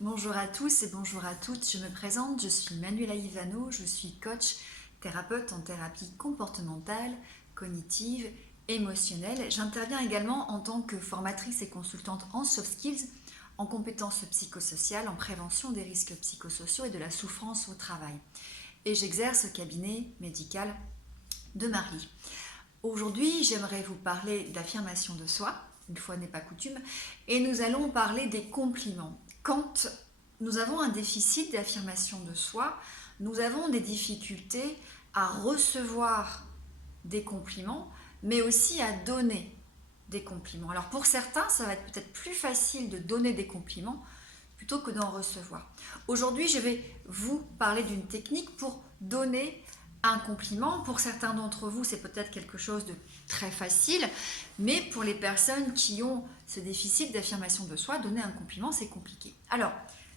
Bonjour à tous et bonjour à toutes, je me présente, je suis Manuela Ivano, je suis coach, thérapeute en thérapie comportementale, cognitive, émotionnelle. J'interviens également en tant que formatrice et consultante en soft skills, en compétences psychosociales, en prévention des risques psychosociaux et de la souffrance au travail. Et j'exerce au cabinet médical de Marly. Aujourd'hui, j'aimerais vous parler d'affirmation de soi, une fois n'est pas coutume, et nous allons parler des compliments. Quand nous avons un déficit d'affirmation de soi, nous avons des difficultés à recevoir des compliments, mais aussi à donner des compliments. Alors pour certains, ça va être peut-être plus facile de donner des compliments plutôt que d'en recevoir. Aujourd'hui, je vais vous parler d'une technique pour donner un compliment. Pour certains d'entre vous, c'est peut-être quelque chose de très facile, mais pour les personnes qui ont ce déficit d'affirmation de soi, donner un compliment, c'est compliqué. Alors,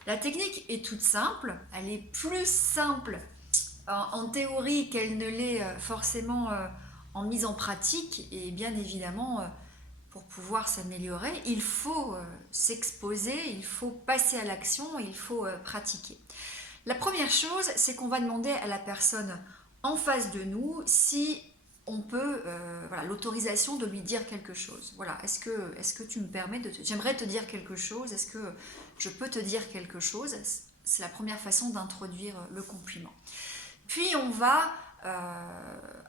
la technique est toute simple, elle est plus simple en théorie qu'elle ne l'est forcément en mise en pratique, et bien évidemment, pour pouvoir s'améliorer, il faut s'exposer, il faut passer à l'action, il faut pratiquer. La première chose, c'est qu'on va demander à la personne en face de nous si on peut, l'autorisation de lui dire quelque chose. Voilà, est-ce que tu me permets de j'aimerais te dire quelque chose, est-ce que je peux te dire quelque chose? C'est la première façon d'introduire le compliment. Puis on va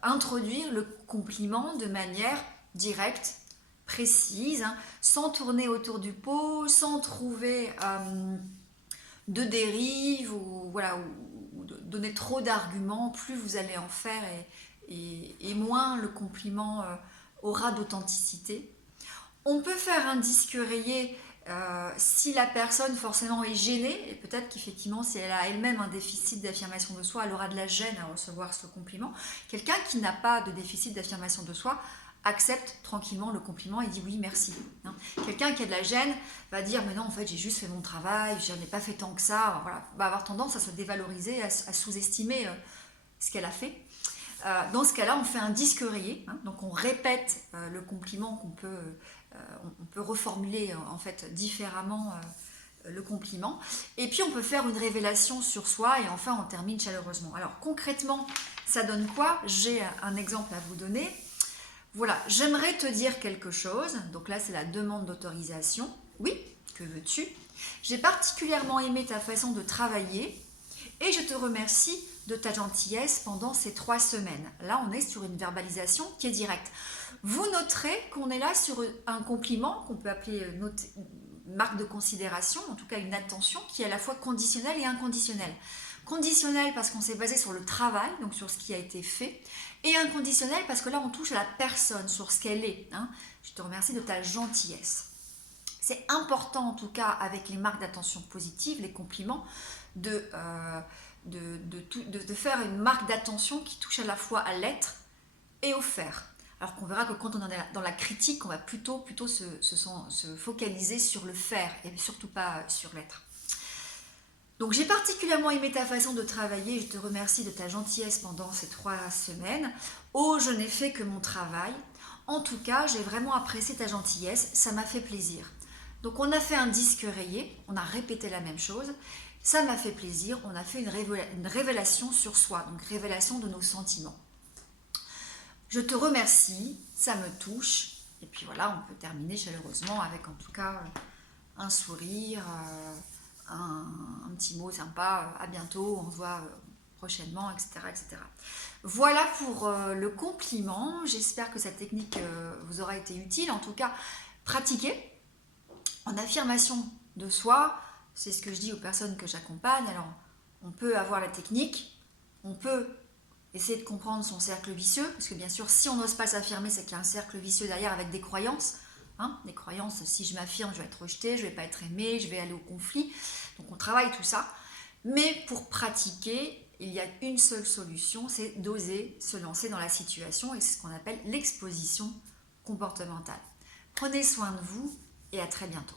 introduire le compliment de manière directe, précise, hein, sans tourner autour du pot, sans trouver de dérive ou de donner trop d'arguments. Plus vous allez en faire et moins le compliment aura d'authenticité. On peut faire un disque rayé si la personne forcément est gênée, et peut-être qu'effectivement si elle a elle-même un déficit d'affirmation de soi, elle aura de la gêne à recevoir ce compliment. Quelqu'un qui n'a pas de déficit d'affirmation de soi accepte tranquillement le compliment et dit oui merci. Quelqu'un qui a de la gêne va dire mais non en fait j'ai juste fait mon travail, je n'ai pas fait tant que ça, voilà, va avoir tendance à se dévaloriser, à sous-estimer ce qu'elle a fait. Dans ce cas-là, on fait un disque rayé, hein, donc on répète le compliment on peut reformuler en fait différemment le compliment, et puis on peut faire une révélation sur soi, et enfin on termine chaleureusement. Alors concrètement, ça donne quoi? J'ai un exemple à vous donner. Voilà, j'aimerais te dire quelque chose, donc là c'est la demande d'autorisation. Oui, que veux-tu? J'ai particulièrement aimé ta façon de travailler, et je te remercie de ta gentillesse pendant ces 3 semaines. Là, on est sur une verbalisation qui est directe. Vous noterez qu'on est là sur un compliment qu'on peut appeler une marque de considération, en tout cas une attention qui est à la fois conditionnelle et inconditionnelle. Conditionnelle parce qu'on s'est basé sur le travail, donc sur ce qui a été fait, et inconditionnelle parce que là on touche à la personne, sur ce qu'elle est. Hein. Je te remercie de ta gentillesse. C'est important en tout cas avec les marques d'attention positive, les compliments, de faire une marque d'attention qui touche à la fois à l'être et au faire. Alors qu'on verra que quand on est dans la critique, on va plutôt se focaliser sur le faire et surtout pas sur l'être. Donc j'ai particulièrement aimé ta façon de travailler, je te remercie de ta gentillesse pendant ces 3 semaines. Oh, je n'ai fait que mon travail. En tout cas, j'ai vraiment apprécié ta gentillesse, ça m'a fait plaisir. Donc on a fait un disque rayé, on a répété la même chose, ça m'a fait plaisir, on a fait une révélation sur soi, donc révélation de nos sentiments. Je te remercie, ça me touche, et puis voilà, on peut terminer chaleureusement avec en tout cas un sourire, un petit mot sympa, à bientôt, on se voit prochainement, etc. etc. Voilà pour le compliment, j'espère que cette technique vous aura été utile, en tout cas pratiquez en affirmation de soi, c'est ce que je dis aux personnes que j'accompagne. Alors on peut avoir la technique, on peut essayer de comprendre son cercle vicieux, parce que bien sûr si on n'ose pas s'affirmer, c'est qu'il y a un cercle vicieux derrière avec des croyances. Des croyances, si je m'affirme, je vais être rejetée, je ne vais pas être aimée, je vais aller au conflit. Donc on travaille tout ça. Mais pour pratiquer, il y a une seule solution, c'est d'oser se lancer dans la situation, et c'est ce qu'on appelle l'exposition comportementale. Prenez soin de vous et à très bientôt.